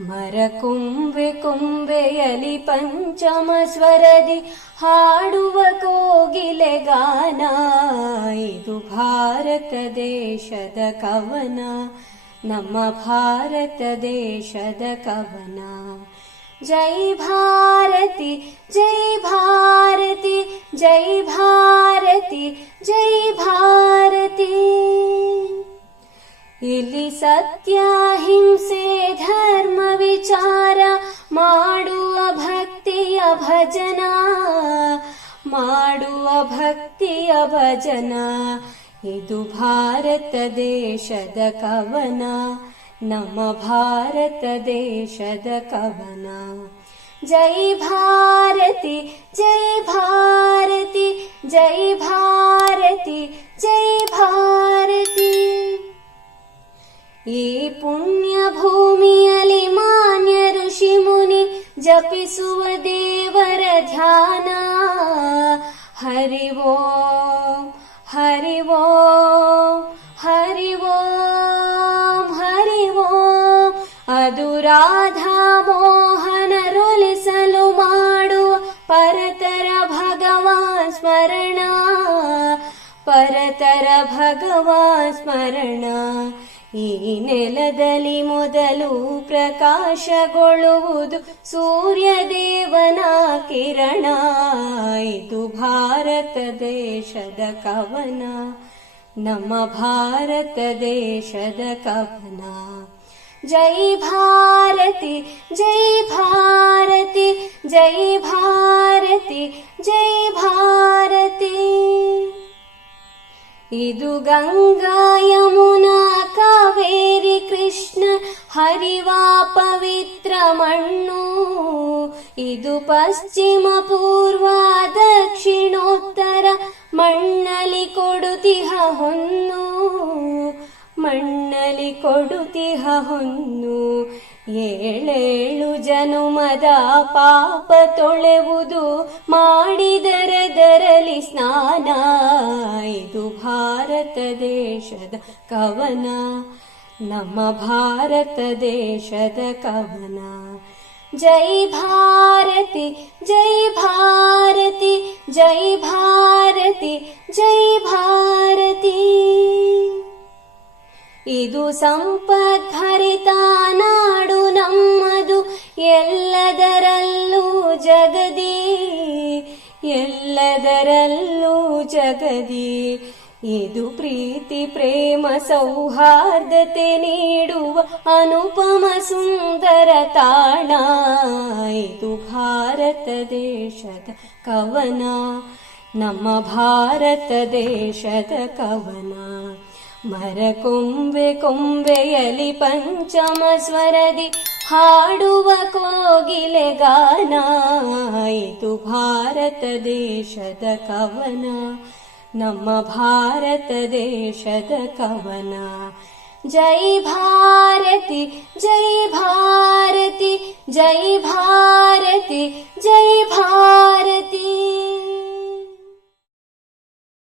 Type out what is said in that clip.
ಮರಕೊಂಬೆ ಕೊಂಬೆಯಲಿ ಪಂಚಮ ಸ್ವರದಿ ಹಾಡುವ ಕೋಗಿಲೆ ಗಾನ ಇದು ಭಾರತ ದೇಶದ ಕವನ ನಮ್ಮ ಭಾರತ ದೇಶದ ಕವನ ಜೈ ಭಾರತಿ ಜೈ ಭಾರತಿ ಇಲ್ಲಿ ಸತ್ಯ ಹಿಂಸೆ ಧರ್ಮ ವಿಚಾರ ಮಾಡುವ ಭಕ್ತಿಯ ಭಜನ ಮಾಡುವ ಭಕ್ತಿಯ ಭಜನ ಇದು ಭಾರತ ದೇಶದ ಕವನ ನಮ್ಮ ಭಾರತ ದೇಶದ ಕವನ ಜೈ ಭಾರತಿ ಜೈ ಭಾರತಿ ಜೈ ಭಾರತಿ ಜೈ ಭಾರತಿ ಈ ಪುಣ್ಯ ಭೂಮಿಯಲ್ಲಿ ಮಾನ್ಯ ಋಷಿ ಮುನಿ ಜಪಿಸುವ ದೇವರ ಧ್ಯಾನ ಹರಿವೋ ಹರಿವೋ ಹರಿವೋ ಹರಿವೋ ಅದು ರಾಧಾ ಮೋಹನ ರುಲಿಸಲು ಮಾಡುವ ಪರತರ ಭಗವಾನ್ ಸ್ಮರಣ ಪರತರ ಭಗವಾನ್ ಸ್ಮರಣ ಈ ನೆಲದಲ್ಲಿ ಮೊದಲು ಪ್ರಕಾಶಗೊಳ್ಳುವುದು ಸೂರ್ಯದೇವನ ಕಿರಣ ಇದು ಭಾರತ ದೇಶದ ಕವನ ನಮ್ಮ ಭಾರತ ದೇಶದ ಕವನ ಜೈ ಭಾರತಿ ಜೈ ಭಾರತಿ ಜೈ ಭಾರತಿ ಜೈ ಭಾರತಿ ಇದು ಗಂಗಾ ಹರಿವಾ ಪವಿತ್ರ ಮಣ್ಣು. ಇದು ಪಶ್ಚಿಮ, ಪೂರ್ವ, ದಕ್ಷಿಣೋತ್ತರ ಮಣ್ಣಲಿ ಕೊಡುತಿಹ ಹೊನ್ನು. ಮಣ್ಣಲಿ ಕೊಡುತಿಹ ಹೊನ್ನು. ಏಳೇಳು ಜನುಮದ ಪಾಪ ತೊಳೆವುದು ಮಾಡಿದರದರಲಿ ಸ್ನಾನ. ಇದು ಭಾರತ ದೇಶದ ಕವನ. ನಮ್ಮ ಭಾರತ ದೇಶದ ಕವನ. ಜೈ ಭಾರತಿ ಜೈ ಭಾರತಿ ಜೈ ಭಾರತಿ ಜೈ ಭಾರತಿ. ಇದು ಸಂಪದ್ಭರಿತ ನಾಡು ನಮ್ಮದು, ಎಲ್ಲದರಲ್ಲೂ ಜಗದಿ ಎಲ್ಲದರಲ್ಲೂ ಜಗದಿ. ಇದು ಪ್ರೀತಿ, ಪ್ರೇಮ, ಸೌಹಾರ್ದತೆ ನೀಡುವ ಅನುಪಮ ಸುಂದರ ತಾಣ. ಇದು ಭಾರತ ದೇಶದ ಕವನ, ನಮ್ಮ ಭಾರತ ದೇಶದ ಕವನ. ಮರ ಕೊಂಬೆ ಕೊಂಬೆಯಲಿ ಪಂಚಮ ಸ್ವರದಿ ಹಾಡುವ ಕೋಗಿಲೆ ಗಾನ. ಇದು ಭಾರತ ದೇಶದ ಕವನ. ನಮ್ಮ ಭಾರತ ದೇಶದ ಕವನ ಜೈ ಭಾರತಿ ಜೈ ಭಾರತಿ ಜೈ ಭಾರತಿ ಜೈ ಭಾರತಿ